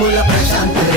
కర్మల ప్రశాంతత